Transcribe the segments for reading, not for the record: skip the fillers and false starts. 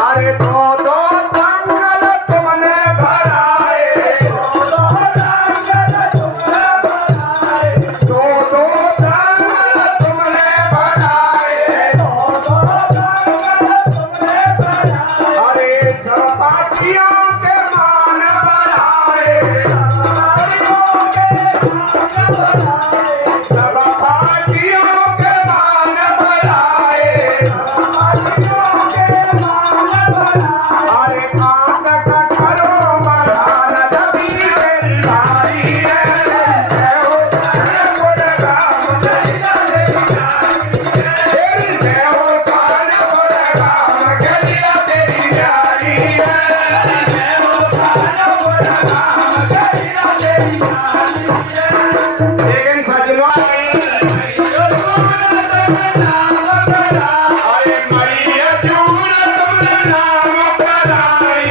अरे दो दो दंगल तुमने भराए, दो दो दंगल तुमने भराए, दो दो दंगल तुमने भराए, दो दो दंगल तुमने भराए। अरे सरपाटियों के मान बढ़ाए, सरपाटियों के मान बढ़ाए, अरे कांत का करो मरान जबी तेरी बारी है, जय हो गुणगान गलिया तेरी प्यारी, तेरी जय हो कान गुणगान गलिया तेरी प्यारी है, जय हो कान गुणगान गलिया तेरी प्यारी है। लेकिन सजनों अरे मैया जून तुमने नाम कराई,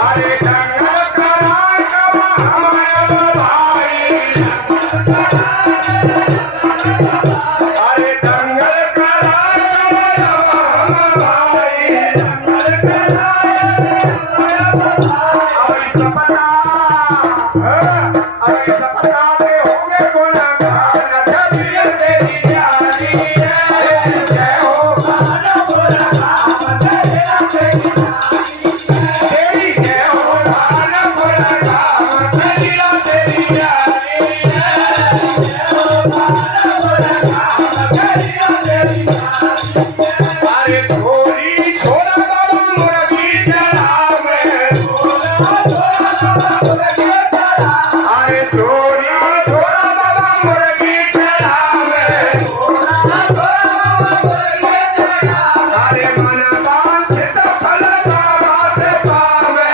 अरे दंगल करा कब हमारे भाई, अरे दंगल करा कब हम भाई, अरे सपना के होंगे गुणगान जबी तेरी प्यारी है, जय हो कान गुणगान गलिया तेरी प्यारी है, तेरी जय हो कान गुणगान गलिया तेरी प्यारी है, जय हो कान गुणगान गलिया तेरी प्यारी है। अरे छोरी छोरा बाबा मुर्गी चढ़ावे, अरे छोरी छोरा बाबा मुर्गी चढ़ावे, अरे मन बांधित फल बाबा से पावे,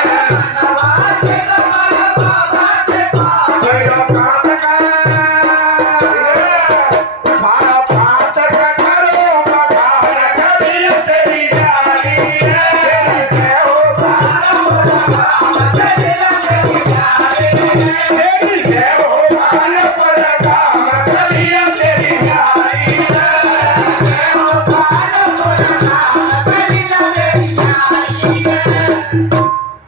तेरा कांत का मारा फाटक करो मकान जबी तेरी